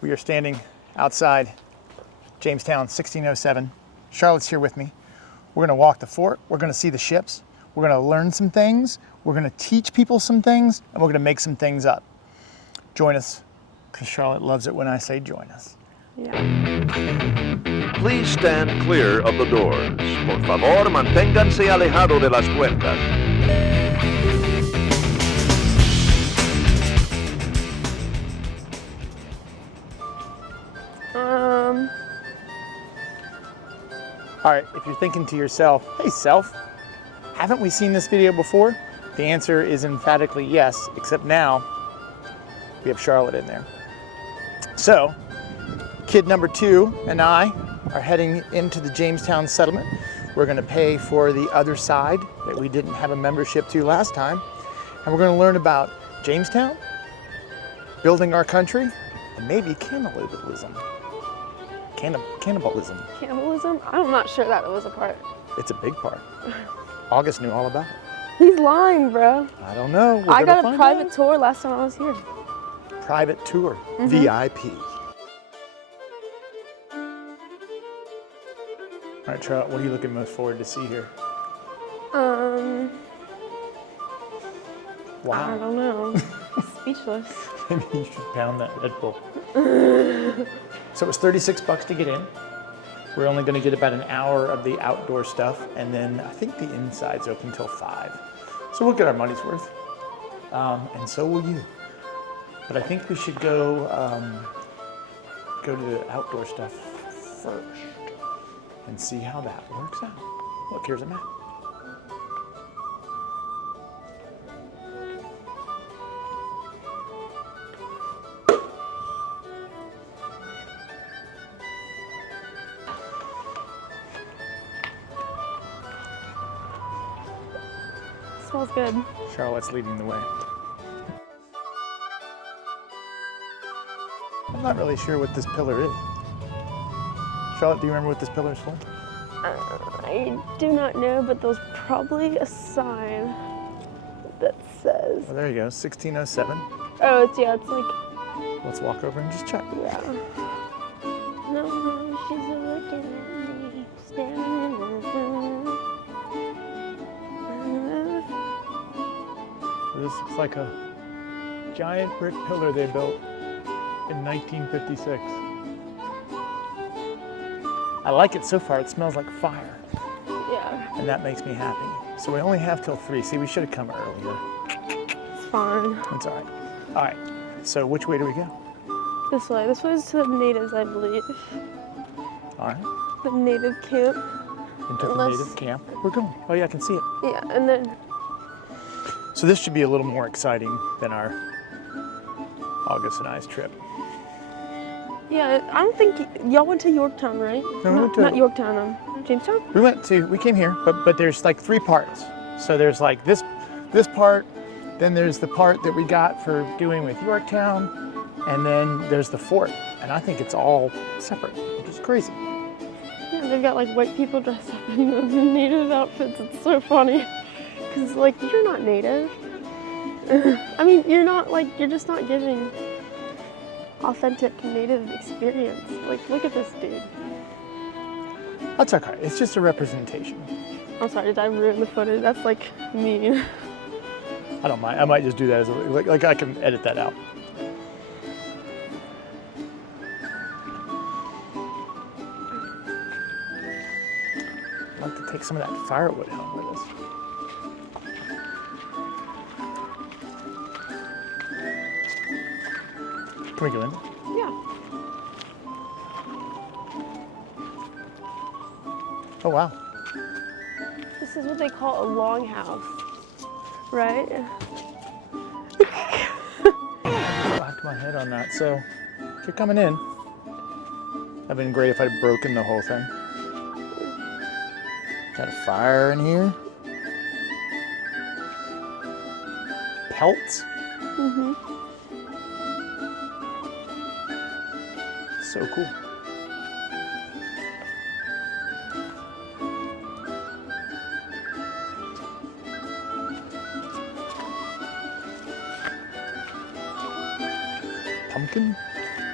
We are standing outside Jamestown, 1607. Charlotte's here with me. We're gonna walk the fort, we're gonna see the ships, we're gonna learn some things, we're gonna teach people some things, and we're gonna make some things up. Join us, because Charlotte loves it when I say join us. Yeah. Please stand clear of the doors. Por favor, manténganse alejado de las puertas. All right, if you're thinking to yourself, hey self, haven't we seen this video before? The answer is emphatically yes, except now we have Charlotte in there. So, kid number 2 and I are heading into the Jamestown settlement. We're gonna pay for the other side that we didn't have a membership to last time. And we're gonna learn about Jamestown, building our country, and maybe cannibalism. Cannibalism. Cannibalism? I'm not sure that was a part. It's a big part. August knew all about it. He's lying, bro. I don't know. I got a private tour last time I was here. Private tour, VIP. All right, Charlotte, what are you looking most forward to see here? I Wow. don't know. Speechless. Maybe you should pound that Red Bull. So it was $36 to get in. We're only gonna get about an hour of the outdoor stuff, and then I think the inside's open till 5. So we'll get our money's worth, and so will you. But I think we should go to the outdoor stuff first and see how that works out. Look, here's a map. Smells good. Charlotte's leading the way. I'm not really sure what this pillar is. Charlotte, do you remember what this pillar is for? I do not know, but there's probably a sign that says. Well, there you go, 1607. Oh, it's like. Let's walk over and just check. Yeah. No, she's looking at me, standing in the sun. This looks like a giant brick pillar they built in 1956. I like it so far. It smells like fire, Yeah, and that makes me happy. So we only have till 3. See, we should have come earlier. it's fine. That's all right. All right, so which way do we go? This way. This way is to the natives, I believe. All right, The native camp. into the Unless- native camp. We're going. Oh yeah, I can see it. Yeah, and then. So this should be a little more exciting than our August and I's trip. Yeah, I don't think y'all went to Yorktown, right? No, we went to- Not Yorktown, Jamestown? We came here, but there's like 3 parts. So there's like this part, then there's the part that we got for doing with Yorktown, and then there's the fort. And I think it's all separate, which is crazy. Yeah, they've got like white people dressed up in those native outfits. It's so funny. Because like, you're not native. I mean, you're just not giving authentic native experience. Like, look at this dude. That's okay, it's just a representation. I'm sorry, did I ruin the footage? That's like mean. I don't mind, I might just do that as like I can edit that out. I'd like to take some of that firewood home with us. Can we go in? Yeah. Oh wow. This is what they call a longhouse, right? Whacked my head on that. So, if you're coming in, that'd been great if I'd broken the whole thing. Got a fire in here. Pelts. Mm-hmm. So cool.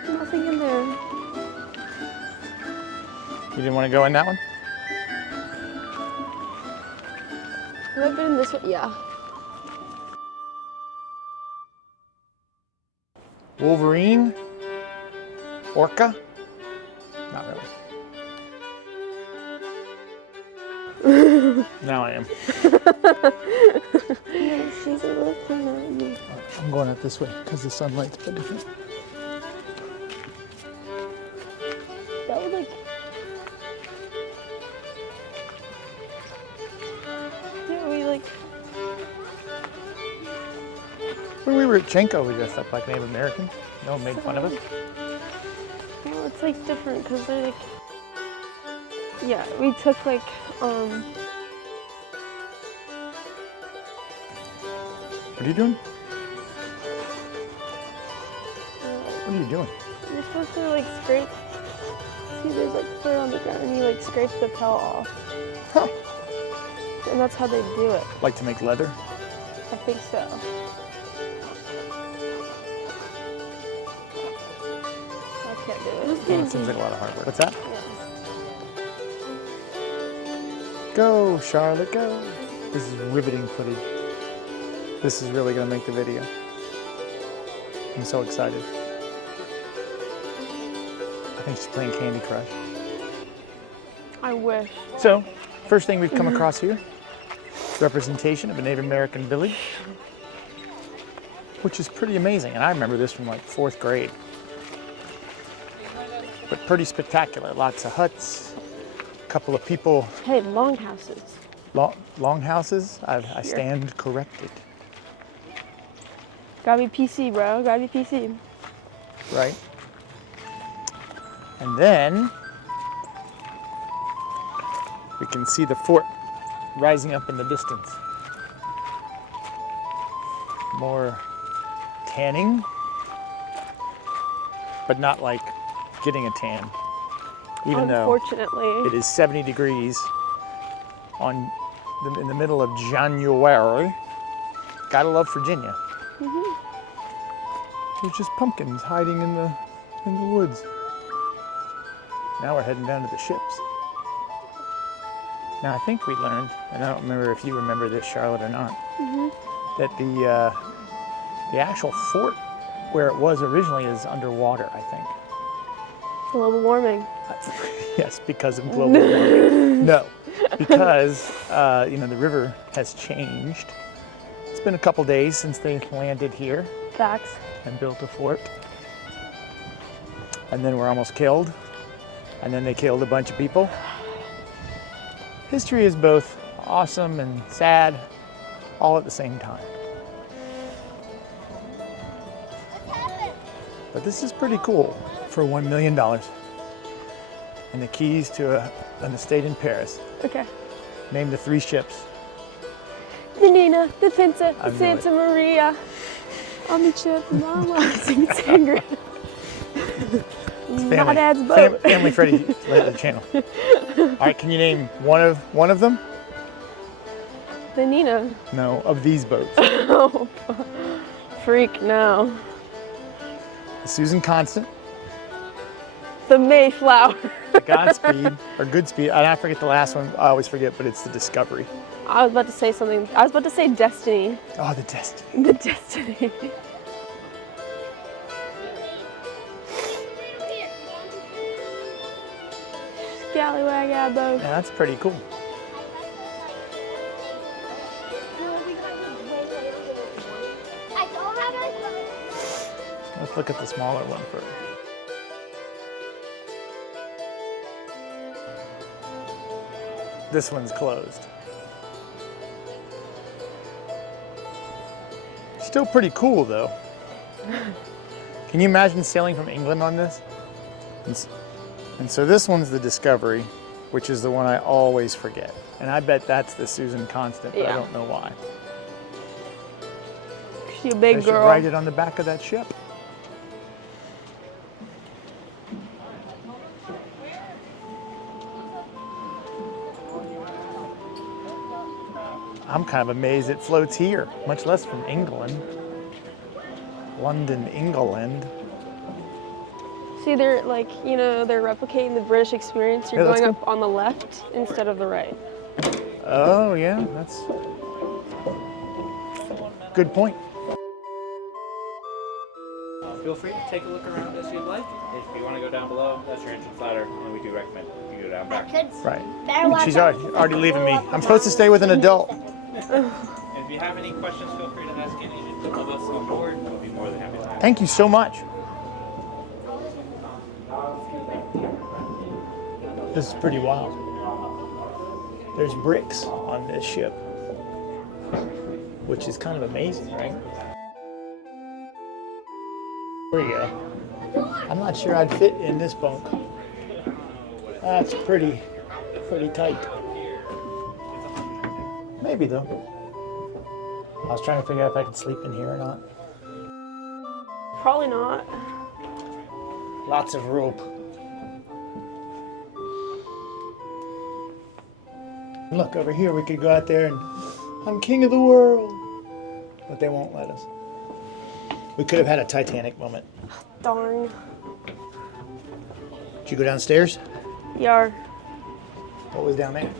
Nothing in You didn't want to go in that one? Have I been in this one? Yeah. Wolverine? Orca? Not really. Now I am. Yeah, she's looking at me. I'm going out this way because the sunlight's a bit different. That was like. Yeah, we like. When we were at Chenko, we dressed up like Native Americans. No one made fun of us. Well, it's like different because they're like. Yeah, we took like. What are you doing? What are you doing? You're supposed to like scrape. See, there's like fur on the ground, and you like scrape the pelt off. Huh. And that's how they do it. Like to make leather? I think so. I can't do it. Well, it seems like a lot of hard work. What's that? Yeah. Go, Charlotte, go. This is riveting footage. This is really going to make the video. I'm so excited. I think she's playing Candy Crush. I wish. So, first thing we've come across here, representation of a Native American village, which is pretty amazing. And I remember this from like 4th grade. But pretty spectacular. Lots of huts, a couple of people. Hey, longhouses. Longhouses? I stand corrected. Gotta be PC, bro. Gotta be PC. Right? And then we can see the fort rising up in the distance. More tanning, but not like getting a tan. Even though Unfortunately. it is 70 degrees in the middle of January. Gotta love Virginia. There's just pumpkins hiding in the woods. Now we're heading down to the ships. Now I think we learned, and I don't remember if you remember this, Charlotte, or not, that the actual fort where it was originally is underwater, I think. Global warming. Yes, because of global warming. No, because the river has changed. It's been a couple days since they landed here Facts. and built a fort. And then we're almost killed. And then they killed a bunch of people. History is both awesome and sad, all at the same time. But this is pretty cool for $1 million. And the keys to an estate in Paris. Okay. Name the 3 ships. The Nina, the Pinta, I the knew Santa Maria. On the ship, Mama, sing Sangria. My dad's boat. Family Freddy channel. All right, can you name one of them? The Nina. No, of these boats. Oh, freak now. The Susan Constant, The Mayflower. the Godspeed, or Goodspeed. I forget the last one. I always forget, but it's the Discovery. I was about to say something. I was about to say Destiny. Oh, the Destiny. The Destiny. Scallywag elbow. Yeah, that's pretty cool. Let's look at the smaller one first. This one's closed. Still pretty cool though. Can you imagine sailing from England on this? And so this one's the Discovery, which is the one I always forget. And I bet that's the Susan Constant, but I don't know why. She a big I should girl. write it on the back of that ship. I'm kind of amazed it floats here, much less from England. London, England. See, they're like, you know, they're replicating the British experience. You're Yeah, that's going good. up on the left instead of the right. Oh, yeah, that's good point. Feel free to take a look around as you'd like. If you want to go down below, that's your entrance ladder, and we do recommend you go down back. Right. She's already leaving me. I'm supposed to stay with an adult. If you have any questions, feel free to ask any of us on board. We'll be more than happy to answer. Thank you so much. This is pretty wild. There's bricks on this ship, which is kind of amazing, right? There we go. I'm not sure I'd fit in this bunk. That's pretty tight. Maybe though. I was trying to figure out if I could sleep in here or not. Probably not. Lots of rope. Look, over here we could go out there and I'm king of the world. But they won't let us. We could have had a Titanic moment. Darn. Did you go downstairs? Yar. What was down there?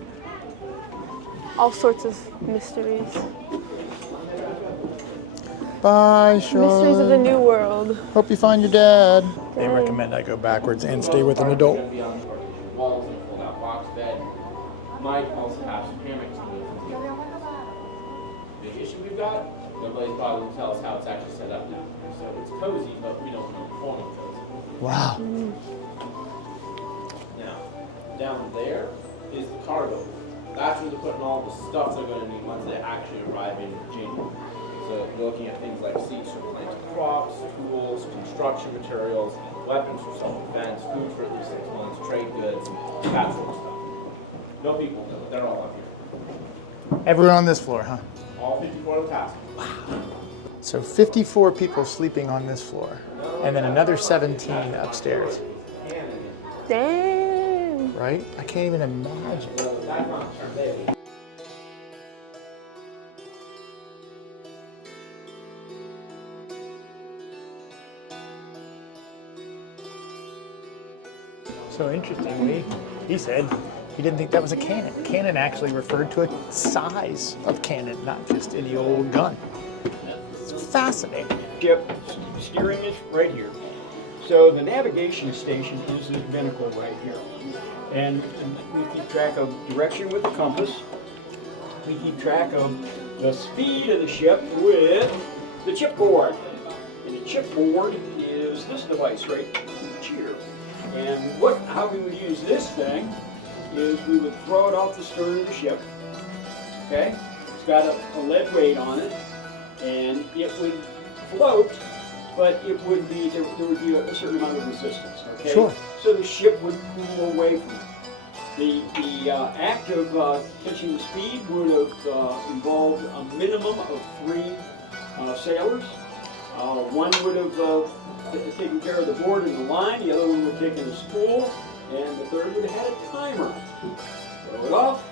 All sorts of mysteries. Bye, Charlotte. Mysteries of the New World. Hope you find your dad. They Dang. recommend I go backwards and stay with an adult. Walls and pulled out box bed. Might also have some hammocks. The issue we've got, nobody's bothered to tell us how it's actually set up now. So it's cozy, but we don't know the form of cozy. Wow. Now, down there is the cargo. That's where they're putting all the stuff they're going to need once they actually arrive in Virginia. So you're looking at things like seeds for planting crops, tools, construction materials, weapons for self-defense, food for at least 6 months, trade goods, that sort of stuff. No people do it. They're all up here. Everyone on this floor, huh? All 54 of the passengers. So 54 people sleeping on this floor, and then another 17 upstairs, Dang. right? I can't even imagine. That's not turned in. So interestingly, he said he didn't think that was a cannon. Cannon actually referred to a size of cannon, not just any old gun. It's fascinating. Ship steering is right here. So the navigation station is the binnacle right here. And we keep track of direction with the compass. We keep track of the speed of the ship with the chipboard. And the chipboard is this device right here. And how we would use this thing is we would throw it off the stern of the ship. Okay? It's got a lead weight on it, and it would float, but it would be there would be a certain amount of resistance. Okay? Sure. So the ship would pull away from it. The act of catching the speed would have involved a minimum of 3 sailors. One would have taken care of the board and the line, the other one would have taken a spool, and the third would have had a timer. Throw it off.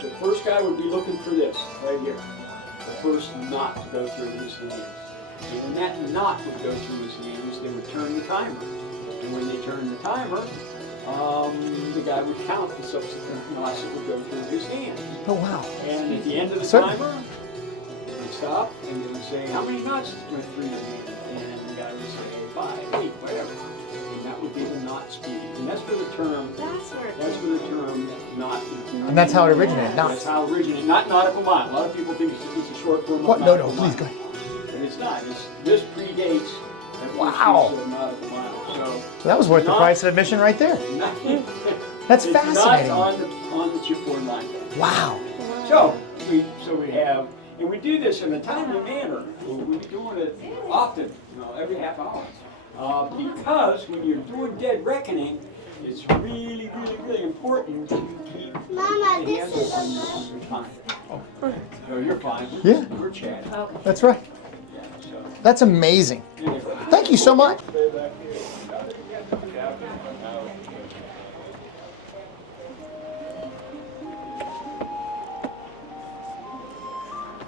The first guy would be looking for this, right here. The first knot to go through his hands. And when that knot would go through his hands, they would turn the timer. And when they turned the timer, the guy would count the subsequent knots that would go through his hands. Oh, wow. And at the end of the Certainly. timer, they would stop and they would say, how many knots went through your hand? And the guy would say, 5, 8, whatever. And that would be the knot speed. And that's where the term, knot. And that's how it originated, knots. That's how it originated, not nautical mile. A lot of people think it's a short form of What? No, nautical please mile. go ahead. But it's not. This predates that Wow. first use of nautical mile. So That was worth the not- price of admission right there. That's it's fascinating. not on the chipboard line. Wow. So we have, and we do this in a timely manner. We're doing it often, every half hour. Because when you're doing dead reckoning, it's really, really, really important to keep a handle on your time. Oh, no, you're fine. Yeah. We're chatting. That's right. Yeah, so, That's amazing. anyway. Thank you so much.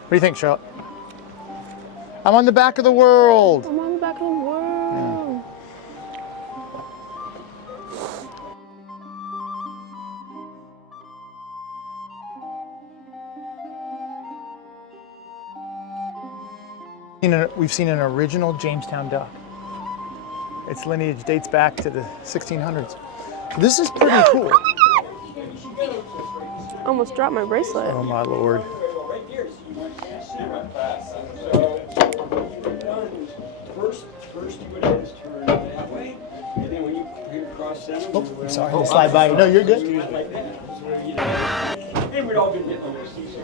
What do you think, Charlotte? I'm on the back of the world. I'm on the back of the world. We've seen an original Jamestown duck. Its lineage dates back to the 1600s. This is pretty cool. Almost dropped my bracelet. Oh my lord. First you would have to turn that way, and then when you cross center, Oh, I'm sorry to slide by. No, you're good. like that. And we'd all been hitting on those things.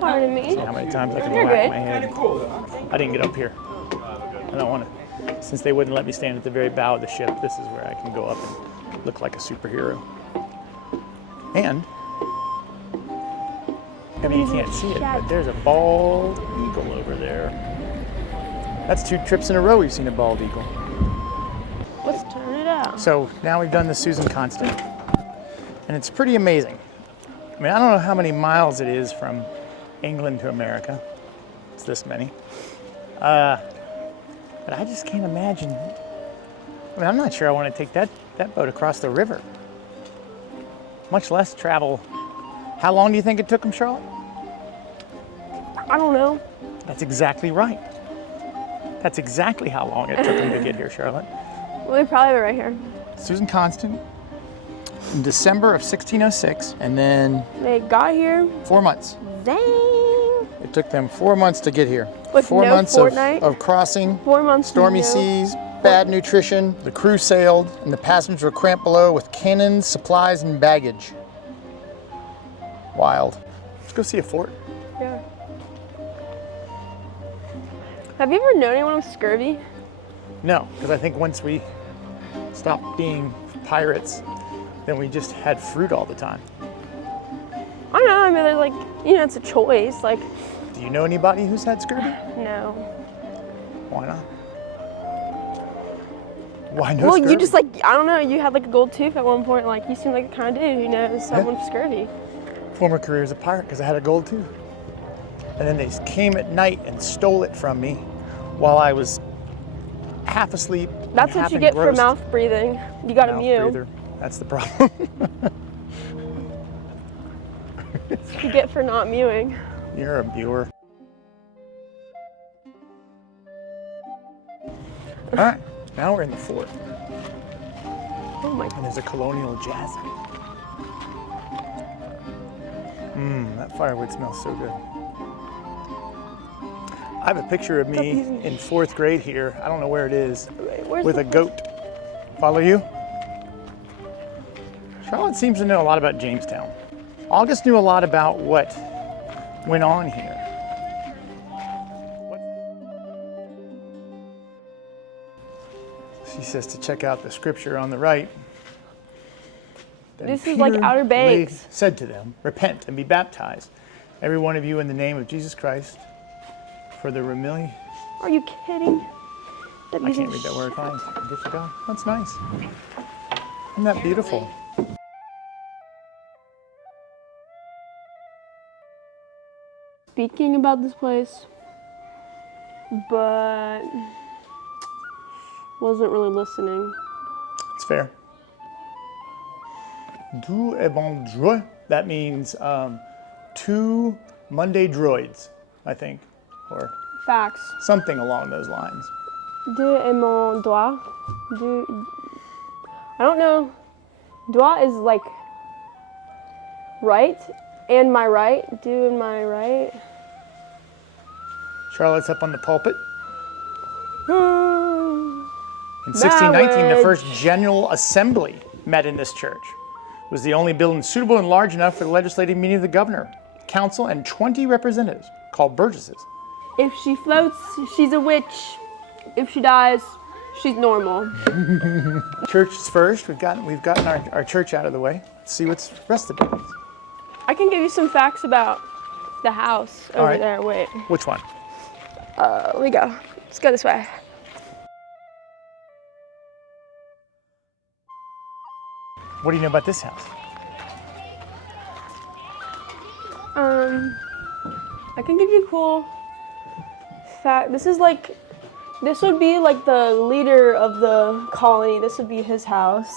Pardon me. How many times I can You're whack good. my head. I didn't get up here. I don't want to. Since they wouldn't let me stand at the very bow of the ship, this is where I can go up and look like a superhero. And, I mean, you can't see it, but there's a bald eagle over there. That's 2 trips in a row we've seen a bald eagle. Let's turn it out. So now we've done the Susan Constant, and it's pretty amazing. I mean, I don't know how many miles it is from England to America. It's this many. But I just can't imagine. I mean, I'm not sure I want to take that boat across the river. Much less travel. How long do you think it took them, Charlotte? I don't know. That's exactly right. That's exactly how long it took them to get here, Charlotte. Well, we probably have it right here. Susan Constant, in December of 1606, and then They got here. 4 months. Dang. It took them 4 months to get here. With 4 no months fortnight? of crossing, 4 months. stormy no- seas, bad nutrition. The crew sailed, and the passengers were cramped below with cannons, supplies, and baggage. Wild. Let's go see a fort. Yeah. Have you ever known anyone with scurvy? No, because I think once we stopped being pirates, then we just had fruit all the time. I don't know. I mean, they're like, it's a choice. Like, Do you know anybody who's had scurvy? no. Why not? Why no Well, scurvy? you just I don't know. You had like a gold tooth at one point. Like, you seem like the kind of dude who knows someone with scurvy. Former career as a pirate because I had a gold tooth. And then they came at night and stole it from me while I was half asleep. and That's half what you get for engrossed. mouth breathing. You got a Mouth mew. breather. That's the problem. You get for not mewing. You're a viewer. All right, now we're in the fort. Oh my And there's a Colonial jazz. That firewood smells so good. I have a picture of me in 4th grade here. I don't know where it is. Where's With the a goat. Follow you? Charlotte seems to know a lot about Jamestown. August knew a lot about what went on here. She says to check out the scripture on the right. Then This is like Peter Outer Banks. said to them, repent and be baptized, every one of you in the name of Jesus Christ, for the remission. Are you kidding? I can't read that word. Fine. Good to go. That's nice. Isn't that beautiful? Speaking about this place, but wasn't really listening. It's fair. Deux et bon droit. That means 2 Monday droids, I think, or Facts. something along those lines. Deux et mon doigt. I don't know. Doigt is like right, and my right. Deux and my right. Charlotte's up on the pulpit. Hmm. In 1619, the Marriage. first General Assembly met in this church. It was the only building suitable and large enough for the legislative meeting of the governor, council, and 20 representatives, called burgesses. If she floats, she's a witch. If she dies, she's normal. Church is first. We've gotten our church out of the way. Let's see what's the rest of it. I can give you some facts about the house over right. there. Wait. Which one? Let me go. Let's go this way. What do you know about this house? I can give you a cool fact. This would be like the leader of the colony. This would be his house.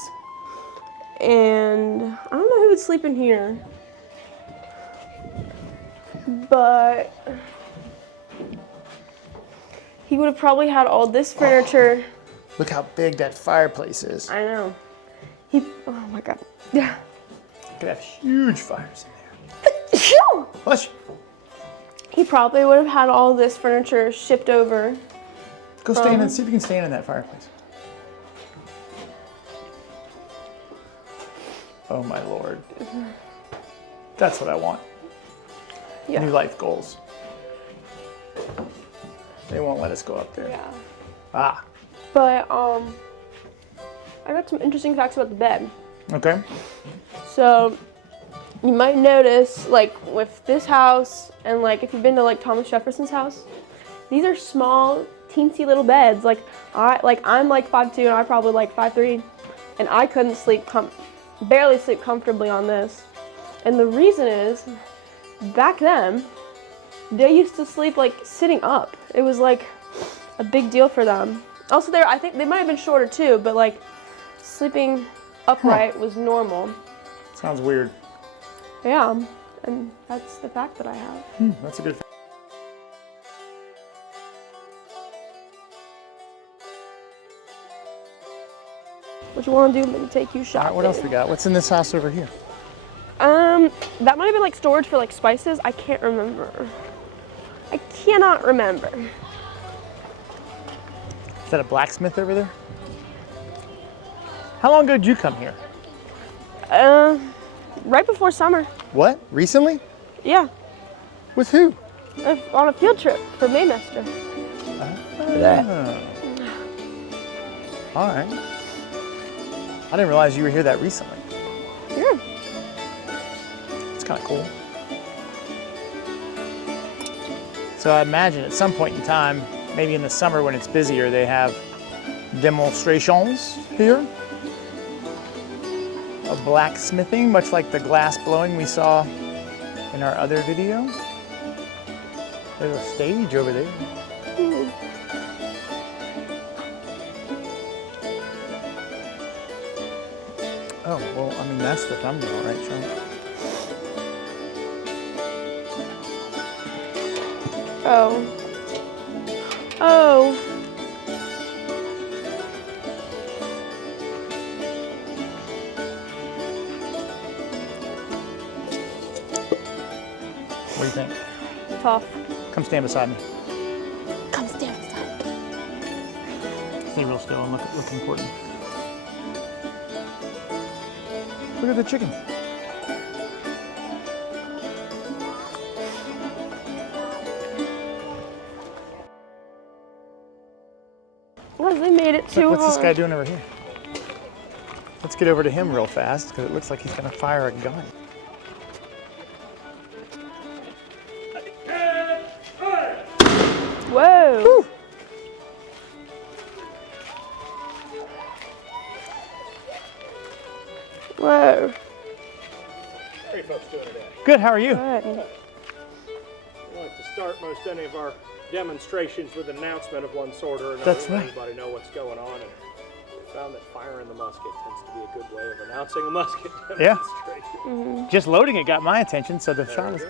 And I don't know who would sleep in here. But he would have probably had all this furniture. Look how big that fireplace is. I know. Oh my God. Yeah. Could have huge fires in there. Bless you. He probably would have had all this furniture shipped over. Go stand and see if you can stand in that fireplace. Oh my Lord. That's what I want. Yeah. New life goals. They won't let us go up there. Yeah. Ah. But I got some interesting facts about the bed. Okay. So you might notice, like with this house, and like if you've been to like Thomas Jefferson's house, these are small, teensy little beds. Like I'm like 5'2" and I probably like 5'3", and I couldn't barely sleep comfortably on this. And the reason is, back then, they used to sleep like sitting up. It was like a big deal for them. Also, I think they might have been shorter too, but like sleeping upright was normal. Sounds weird. Yeah, and that's the fact that I have. That's a good fact. What you want to do? Maybe take you All shopping. right, what else we got? What's in this house over here? That might have been like storage for like spices. I can't remember. I cannot remember. Is that a blacksmith over there? How long ago did you come here? Right before summer. What? Recently? Yeah, With who? on a field trip for Maymester. Oh. All right. I didn't realize you were here that recently. Yeah. It's kind of cool. So I imagine at some point in time, maybe in the summer when it's busier, they have demonstrations here of blacksmithing, much like the glass blowing we saw in our other video. There's a stage over there. Oh, well, I mean, that's the thumbnail, right, Sean? Oh. Oh. What do you think? Tough. Come stand beside me. Come stand beside me. Stay real still and look important. Look at the chicken. Well, they made it too What's hard. this guy doing over here? Let's get over to him real fast because it looks like he's gonna fire a gun. Whoa. Whew. Whoa. How are you folks doing today? Good, how are you? Good. We like to start most any of our demonstrations with an announcement of one sort or another. That's Let right. everybody know what's going on. And we found that firing the musket tends to be a good way of announcing a musket Yeah. demonstration. Just loading it got my attention, so the There shot we was. go.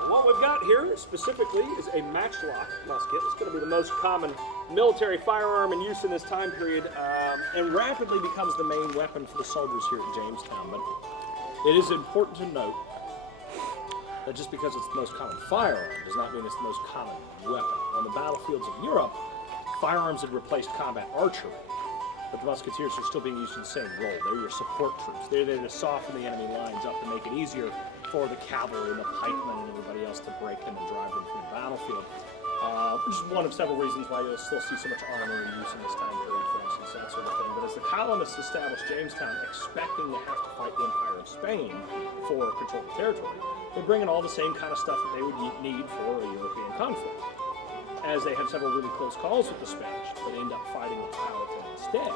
And what we've got here specifically is a matchlock musket. It's going to be the most common military firearm in use in this time period, and rapidly becomes the main weapon for the soldiers here at Jamestown. But it is important to note that just because it's the most common firearm does not mean it's the most common weapon. On the battlefields of Europe, firearms had replaced combat archery, but the musketeers are still being used in the same role. They're your support troops. They're there to soften the enemy lines up to make it easier for the cavalry and the pikemen and everybody else to break them and drive them from the battlefield. Which is one of several reasons why you'll still see so much armor in use in this time period, for instance, that sort of thing. But as the colonists established Jamestown, expecting to have to fight the Empire of Spain for control of the territory, they bring in all the same kind of stuff that they would need for a European conflict. As they have several really close calls with the Spanish, but end up fighting with Powhatan instead,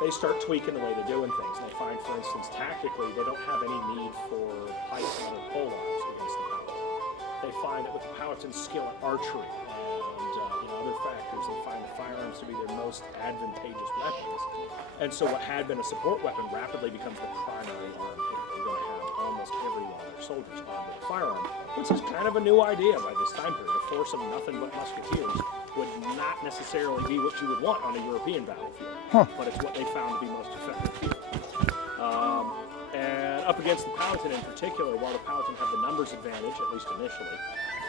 they start tweaking the way they're doing things. And they find, for instance, tactically, they don't have any need for pikes and other polearms against the Powhatan. They find that with the Powhatan's skill at archery and other factors, they find the firearms to be their most advantageous weapons. And so what had been a support weapon rapidly becomes the primary arm here. You're going to have almost every one of their soldiers armed with a firearm, which is kind of a new idea by this time period. A force of nothing but musketeers would not necessarily be what you would want on a European battlefield, but it's what they found to be most effective here. And up against the Powhatan in particular, while the Powhatan have the numbers advantage, at least initially,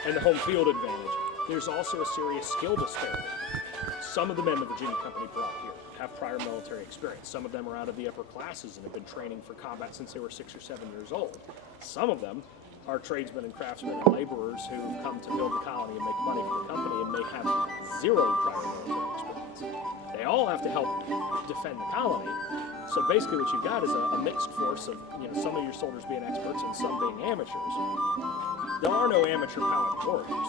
and the home field advantage, there's also a serious skill disparity. Some of the men the Virginia Company brought here have prior military experience. Some of them are out of the upper classes and have been training for combat since they were 6 or 7 years old. Some of them are tradesmen and craftsmen and laborers who've come to build the colony and make money for the company and may have 0 prior military experience. They all have to help defend the colony. So basically what you've got is a mixed force of, some of your soldiers being experts and some being amateurs. There are no amateur Powhatan warriors.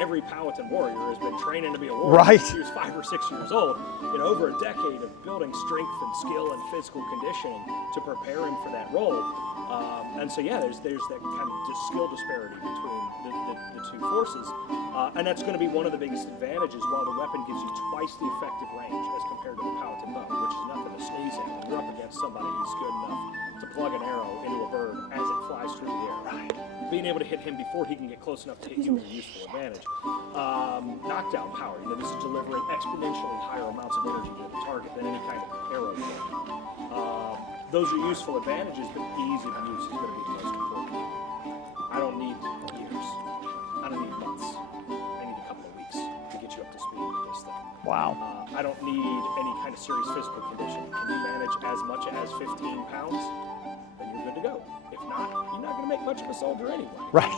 Every Powhatan warrior has been training to be a warrior since he was 5 or 6 years old. Over a decade of building strength and skill and physical conditioning to prepare him for that role. And so there's that kind of skill disparity between the two forces. And that's going to be one of the biggest advantages, while the weapon gives you twice the effective range as compared to the Powhatan bow, which is nothing to sneeze at. When you're up against somebody who's good enough to plug an arrow into a bird as it flies through the air. Being able to hit him before he can get close enough to hit you is a useful advantage. Knockdown power, this is delivering exponentially higher amounts of energy to the target than any kind of arrow can. Those are useful advantages, but ease of use is going to be the most important. I don't need years. I don't need months. I need a couple of weeks to get you up to speed with this thing. Wow. I don't need any kind of serious physical condition. Can you manage as much as 15 pounds? Then you're good to go. If not, you're not going to make much of a soldier anyway. Right.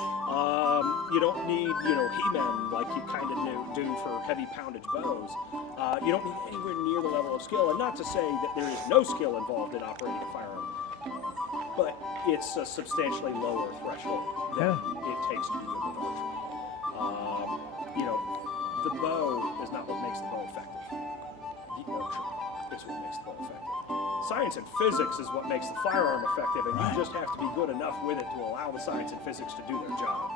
You don't need, He-Men like you kind of do for heavy poundage bows. You don't need anywhere near the level of skill, and not to say that there is no skill involved in operating a firearm, but it's a substantially lower threshold than it takes to be good with archery. The bow is not what makes the bow effective. The archery is what makes the bow effective. Science and physics is what makes the firearm effective, and you just have to be good enough with it to allow the science and physics to do their job.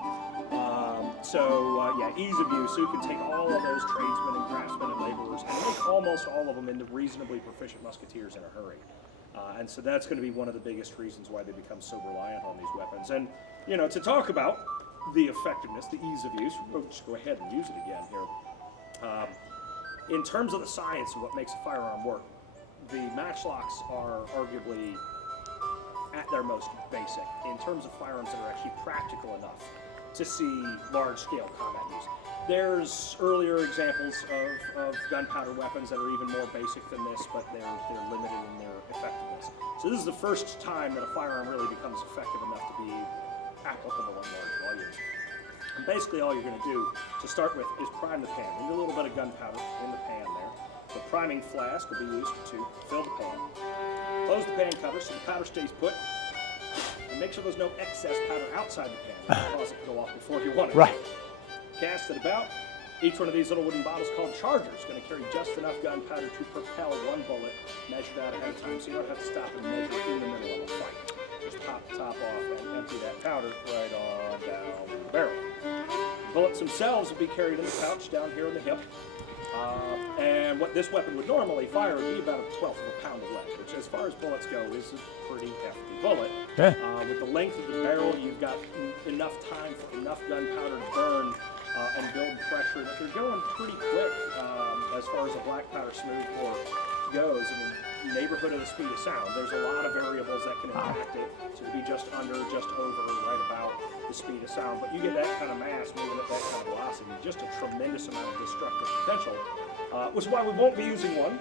Ease of use. So you can take all of those tradesmen and craftsmen and laborers and make almost all of them into reasonably proficient musketeers in a hurry. And so that's going to be one of the biggest reasons why they become so reliant on these weapons. And, to talk about the effectiveness, the ease of use, we'll just go ahead and use it again here. In terms of the science of what makes a firearm work, the matchlocks are arguably at their most basic in terms of firearms that are actually practical enough to see large-scale combat use. There's earlier examples of gunpowder weapons that are even more basic than this, but they're limited in their effectiveness. So this is the first time that a firearm really becomes effective enough to be applicable in large volumes. And basically all you're going to do to start with is prime the pan. Leave a little bit of gunpowder in the pan there. The priming flask will be used to fill the pan. Close the pan cover so the powder stays put. And make sure there's no excess powder outside the pan. Cause it to go off before you want it. Right. Cast it about. Each one of these little wooden bottles called chargers is going to carry just enough gunpowder to propel one bullet measured out ahead of time, so you don't have to stop and measure in the middle of a fight. Just pop the top off and empty that powder right on down the barrel. The bullets themselves will be carried in the pouch down here in the hip. And what this weapon would normally fire would be about 1/12 of a pound of lead, which as far as bullets go is a pretty hefty bullet. Yeah. With the length of the barrel, you've got enough time for enough gunpowder to burn and build pressure that you're going pretty quick as far as a black powder smooth bore goes. I mean, neighborhood of the speed of sound. There's a lot of variables that can impact it to be just under, just over, right about the speed of sound. But you get that kind of mass moving at that kind of velocity, just a tremendous amount of destructive potential, which is why we won't be using one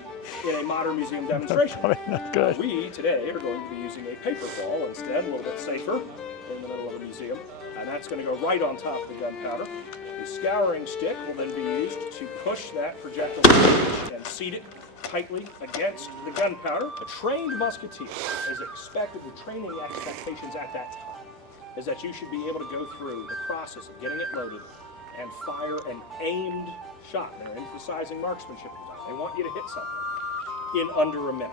in a modern museum demonstration. That's good. We today are going to be using a paper ball instead, a little bit safer, in the middle of a museum, and that's going to go right on top of the gunpowder. The scouring stick will then be used to push that projectile and seat it tightly against the gunpowder. A trained musketeer is expected, the training expectations at that time is that you should be able to go through the process of getting it loaded and fire an aimed shot. They're emphasizing marksmanship. They want you to hit something in under a minute.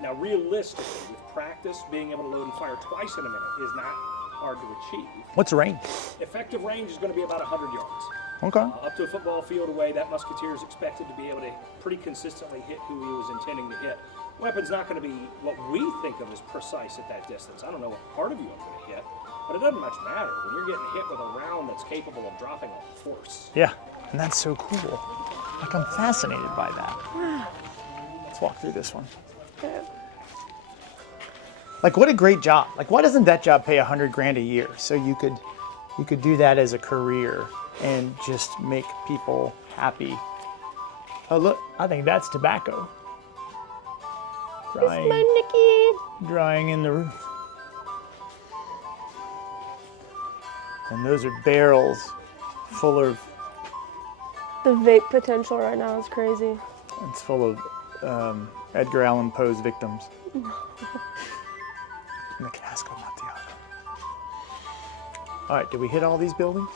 Now, realistically, with practice, being able to load and fire twice in a minute is not hard to achieve. What's the range? Effective range is going to be about 100 yards. Okay. Up to a football field away, that musketeer is expected to be able to pretty consistently hit who he was intending to hit weapon's not going to be what we think of as precise at that distance. I don't know what part of you I'm going to hit, but it doesn't much matter when you're getting hit with a round that's capable of dropping a horse. Yeah, and that's so cool. Like, I'm fascinated by that. Let's walk through this one. Yeah. Like, what a great job. Like, why doesn't that job pay $100,000 a year? So you could do that as a career and just make people happy. Oh, look, I think that's tobacco. It's my Nikki. Drying in the roof. And those are barrels full of, The vape potential right now is crazy. it's full of Edgar Allan Poe's victims. And the cask, not the other. All right, did we hit all these buildings?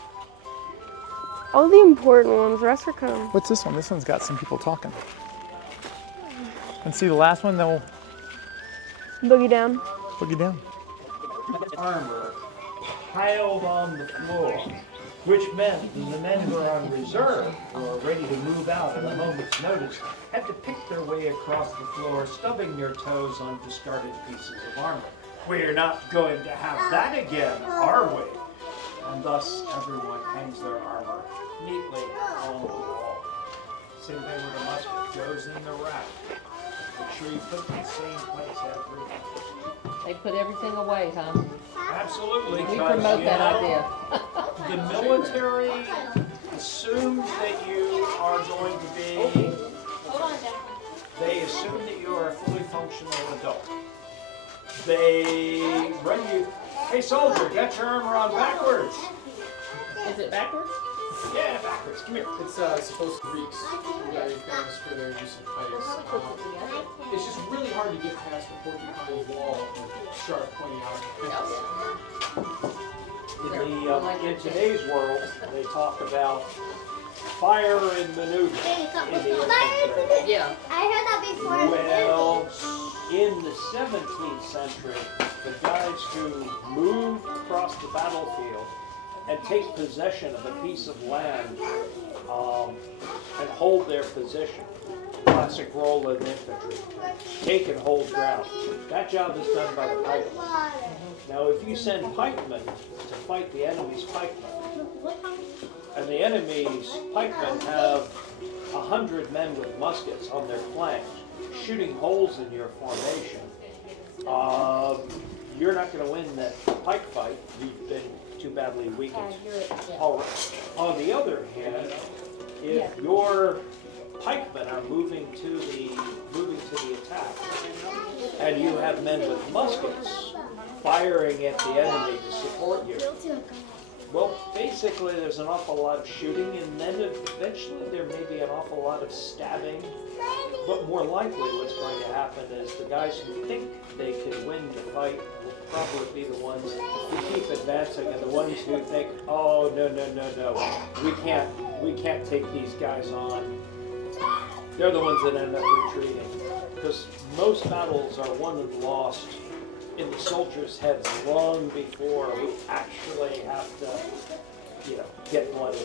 All the important ones, the rest are kind of... What's this one? This one's got some people talking. And see the last one, then we'll Boogie down. boogie down. Armor piled on the floor, which meant the men who were on reserve or ready to move out at a moment's notice had to pick their way across the floor, stubbing their toes on discarded pieces of armor. We're not going to have that again, are we? And thus everyone hangs their armor neatly on the wall. Same thing with a musket, goes in the rack. Make sure you put it in the same place every time. They put everything away, huh? Absolutely. We 'cause, promote you that know, idea. The military assumes that you are going to be, they assume that you are a fully functional adult. They run you, hey soldier, get your armor on backwards. Is it backwards? Yeah, backwards, come here. It's supposed to Greeks, very famous for their use of pikes. It's just really hard to get past the porcupine wall with sharp pointing out. In today's world, they talk about fire and maneuver in the infantry. Yeah. I heard that before. Well, in the 17th century, the guys who moved across the battlefield and take possession of a piece of land and hold their position, classic role in infantry, take and hold ground. That job is done by the pikemen. Now, if you send pikemen to fight the enemy's pikemen, and the enemy's pikemen have 100 men with muskets on their flanks, shooting holes in your formation, you're not going to win that pike fight. You've been too badly weakened. All right. On the other hand, if your pikemen are moving to the attack, and you have men with muskets firing at the enemy to support you, well, basically there's an awful lot of shooting, and then eventually there may be an awful lot of stabbing. But more likely what's going to happen is the guys who think they can win the fight will probably be the ones who keep advancing, and the ones who think, oh, no, we can't take these guys on. They're the ones that end up retreating. Because most battles are won and lost in the soldiers' heads long before we actually have to, get bloody.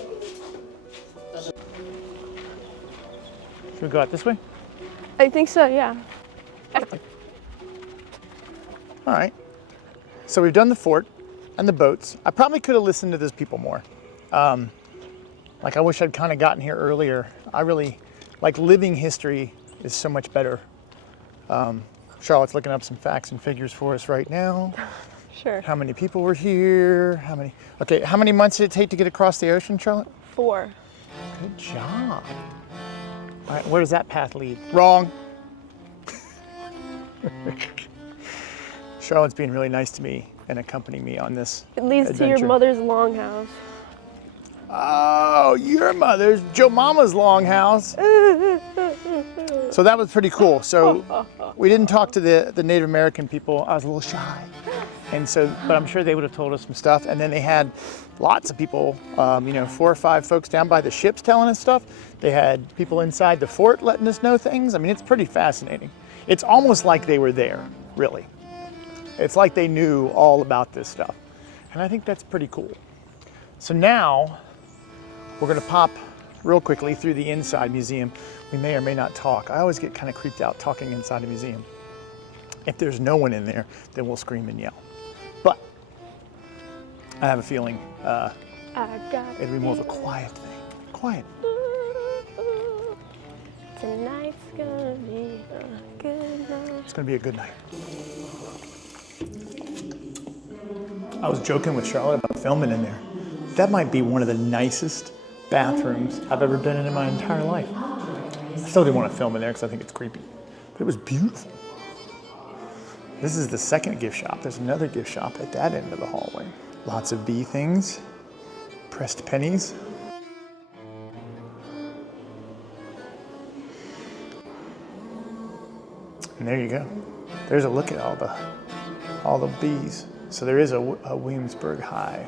Should we go out this way? I think so, yeah. All right. So we've done the fort and the boats. I probably could have listened to those people more. Like, I wish I'd kind of gotten here earlier. I really, like, living history is so much better. Charlotte's looking up some facts and figures for us right now. Sure. How many people were here? How many months did it take to get across the ocean, Charlotte? 4. Good job. All right, where does that path lead? Wrong. Charlotte's being really nice to me and accompanying me on this It leads adventure. to your mother's longhouse. Oh, your mother's, Joe Mama's longhouse. So that was pretty cool. So we didn't talk to the Native American people. I was a little shy. And so, but I'm sure they would have told us some stuff. And then they had lots of people, 4 or 5 folks down by the ships telling us stuff. They had people inside the fort letting us know things. I mean, it's pretty fascinating. It's almost like they were there, really. It's like they knew all about this stuff. And I think that's pretty cool. So now we're gonna pop real quickly through the inside museum. We may or may not talk. I always get kind of creeped out talking inside a museum. If there's no one in there, then we'll scream and yell. But I have a feeling it'll be more of a quiet thing. Quiet. Tonight's gonna be a good night. It's gonna be a good night. I was joking with Charlotte about filming in there. That might be one of the nicest bathrooms I've ever been in my entire life. I still didn't want to film in there because I think it's creepy, but it was beautiful. This is the second gift shop. There's another gift shop at that end of the hallway. Lots of bee things, pressed pennies. And there you go. There's a look at all the bees. So there is a Williamsburg High.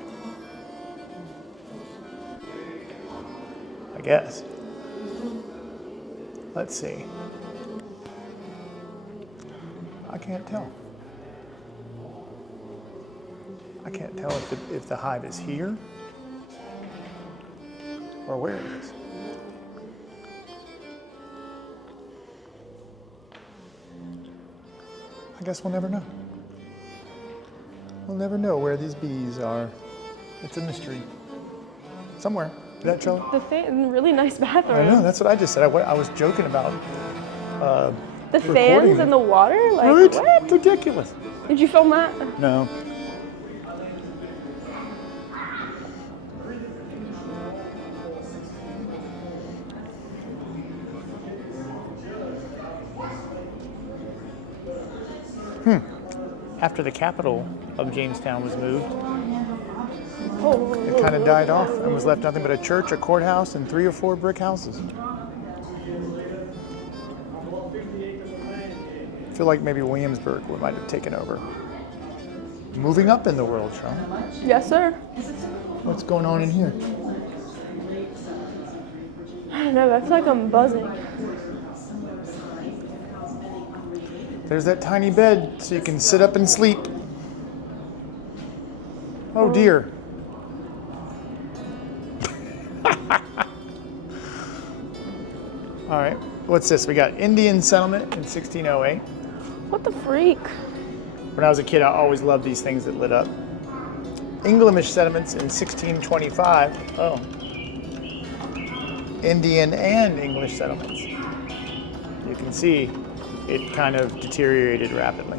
I guess. Let's see. I can't tell. I can't tell if the hive is here or where it is. I guess we'll never know. We'll never know where these bees are. It's a mystery. Somewhere. Is that Charlie? The really nice bathroom. I know, that's what I just said. I was joking about the fans in the water? Like, right? what? Ridiculous. Did you film that? No. After the capital of Jamestown was moved, it kind of died off and was left nothing but a church, a courthouse, and 3 or 4 brick houses. I feel like maybe Williamsburg might have taken over. Moving up in the world, Sean. Yes, sir. What's going on in here? I don't know, but I feel like I'm buzzing. There's that tiny bed so you can sit up and sleep. Oh dear. All right, what's this? We got Indian settlement in 1608. What the freak? When I was a kid, I always loved these things that lit up. English settlements in 1625. Oh. Indian and English settlements. You can see it kind of deteriorated rapidly.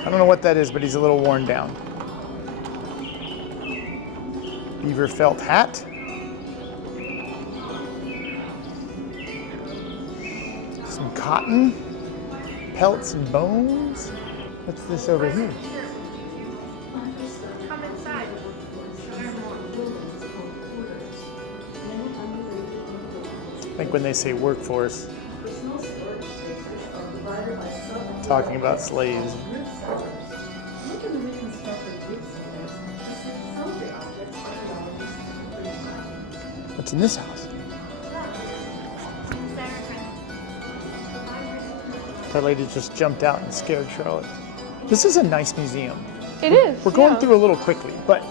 I don't know what that is, but he's a little worn down. Beaver felt hat. Some cotton. Pelts and bones. What's this over here? Come inside. I think when they say workforce, talking about slaves. What's in this house? That lady just jumped out and scared Charlotte. This is a nice museum. It is. We're going through a little quickly, but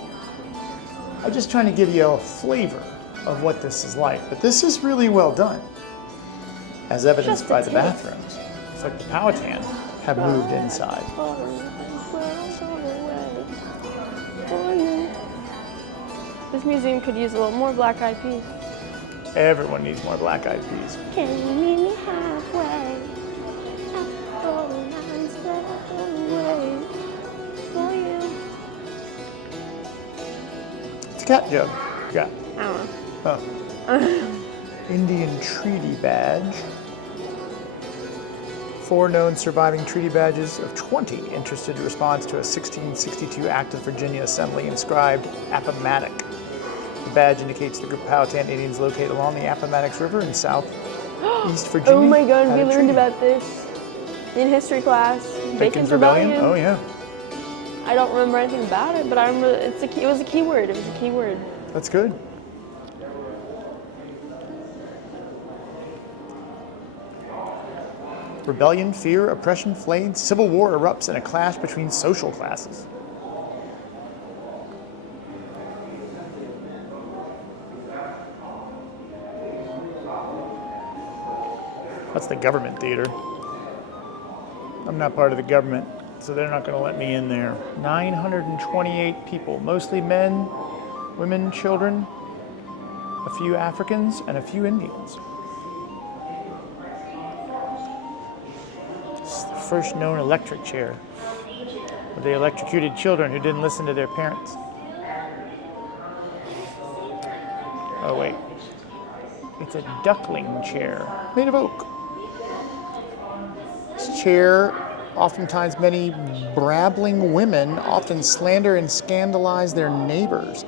I'm just trying to give you a flavor of what this is like. But this is really well done, as evidenced by the bathrooms. It's like the Powhatan have moved inside. This museum could use a little more black eyed peas. Everyone needs more black eyed peas. Can you meet me halfway? It's a cat jug. Got. I don't Oh. Indian treaty badge. 4 known surviving treaty badges of 20 interested response to a 1662 Act of Virginia Assembly inscribed Appomattox. The badge indicates the group of Powhatan Indians located along the Appomattox River in southeast Virginia. Oh my god, had we a learned treaty. about this in history class. Bacon's Rebellion? Oh yeah. I don't remember anything about it, but I remember it was a key word. It was a key word. That's good. Rebellion, fear, oppression, flames, civil war erupts in a clash between social classes. That's the government theater. I'm not part of the government, so they're not going to let me in there. 928 people, mostly men, women, children, a few Africans, and a few Indians. This is the first known electric chair, where they electrocuted children who didn't listen to their parents. Oh wait, it's a duckling chair made of oak. This chair, oftentimes many brabbling women often slander and scandalize their neighbors,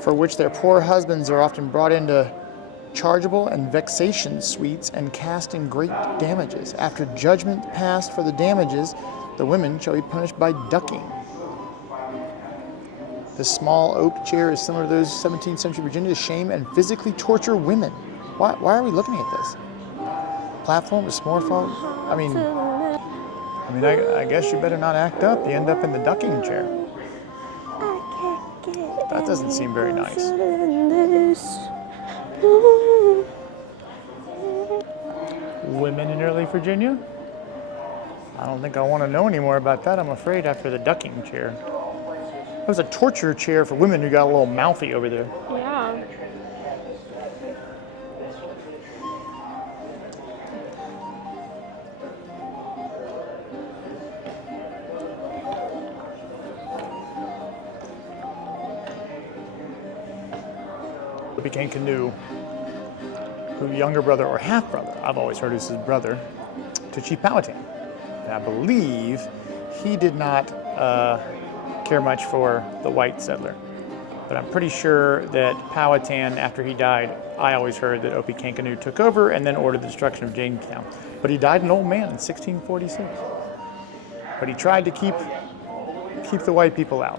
for which their poor husbands are often brought into chargeable and vexation suites and cast in great damages. After judgment passed for the damages, the women shall be punished by ducking. This small oak chair is similar to those 17th century Virginia to shame and physically torture women. Why are we looking at this? Platform with s'more fault? I mean, I guess you better not act up. You end up in the ducking chair. That doesn't seem very nice. Women in early Virginia? I don't think I want to know any more about that, I'm afraid, after the ducking chair. That was a torture chair for women who got a little mouthy over there. Yeah. Became Canoe, whose younger brother or half brother, I've always heard it's his brother, to Chief Powhatan. And I believe he did not care much for the white settler. But I'm pretty sure that Powhatan, after he died, I always heard that Opie Kankanu took over and then ordered the destruction of Jamestown. But he died an old man in 1646. But he tried to keep the white people out.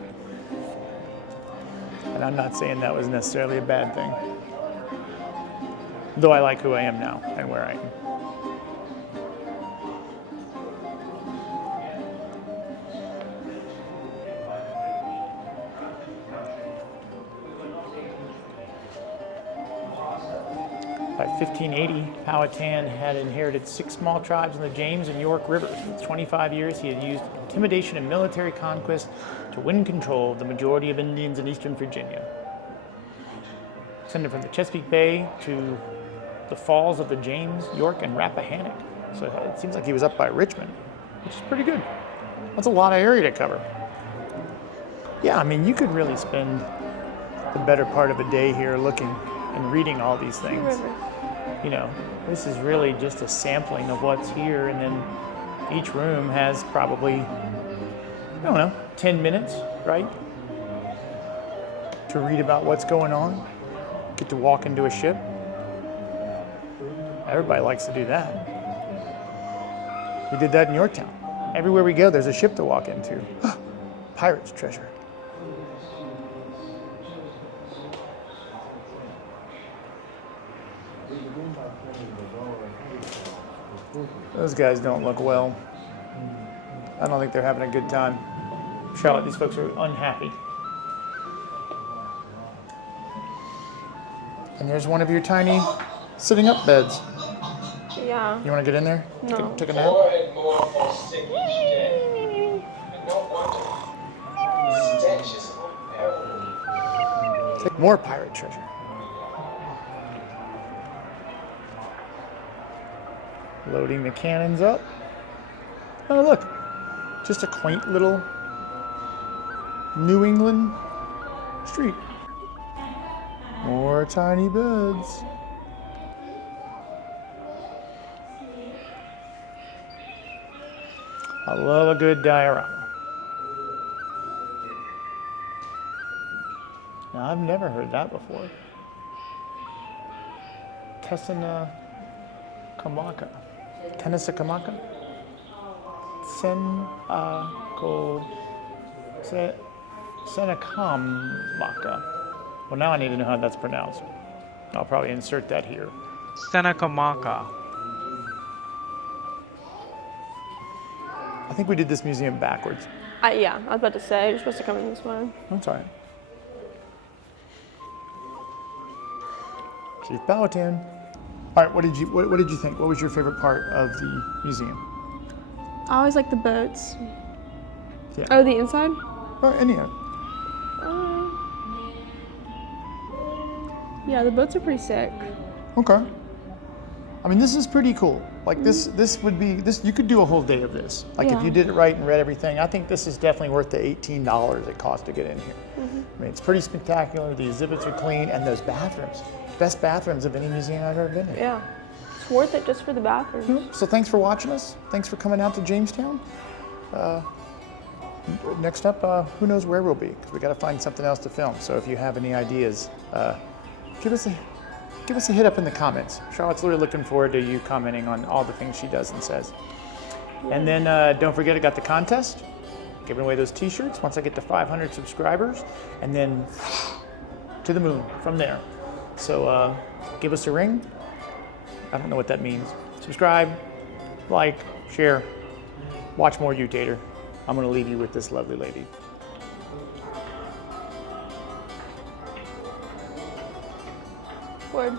And I'm not saying that was necessarily a bad thing. Though I like who I am now and where I am. By 1580, Powhatan had inherited 6 small tribes in the James and York Rivers. For 25 years, he had used intimidation and military conquest to win control of the majority of Indians in eastern Virginia. Extended from the Chesapeake Bay to the falls of the James, York, and Rappahannock. So it seems like he was up by Richmond, which is pretty good. That's a lot of area to cover. Yeah, I mean, you could really spend the better part of a day here looking and reading all these things. You know, this is really just a sampling of what's here, and then each room has probably, I don't know, 10 minutes, right? To read about what's going on, get to walk into a ship. Everybody likes to do that. We did that in Yorktown. Everywhere we go, there's a ship to walk into. Pirate's treasure. Those guys don't look well. I don't think they're having a good time. Charlotte, these folks are unhappy. And there's one of your tiny sitting up beds. Yeah. You want to get in there? No. Take a nap? Take more pirate treasure. Loading the cannons up. Oh, look. Just a quaint little New England street. More tiny beds. I love a good diorama. Now, I've never heard that before. Tessinakamaka. Tennessee-Kamaka? Senakamaka. Well, now I need to know how that's pronounced. I'll probably insert that here. Senakamaka. I think we did this museum backwards. Yeah, I was about to say, you're supposed to come in this way. That's all right. Chief Powhatan. All right, what did you think? What was your favorite part of the museum? I always like the boats. Yeah. Oh, the inside? Or any of it. Yeah, the boats are pretty sick. Okay. I mean, this is pretty cool. Like this would be you could do a whole day of this. Like if Yeah. you did it right and read everything, I think this is definitely worth the $18 it cost to get in here. I mean, it's pretty spectacular. The exhibits are clean, and those bathrooms, best bathrooms of any museum I've ever been in. Yeah. It's worth it just for the bathrooms. So thanks for watching us. Thanks for coming out to Jamestown. Next up, who knows where we'll be, because we got to find something else to film. So if you have any ideas, give us a hit up in the comments. Charlotte's really looking forward to you commenting on all the things she does and says. And then don't forget, I got the contest, giving away those t-shirts once I get to 500 subscribers, and then to the moon from there. So give us a ring. I don't know what that means. Subscribe, like, share, watch more You Tater. I'm going to leave you with this lovely lady. Word.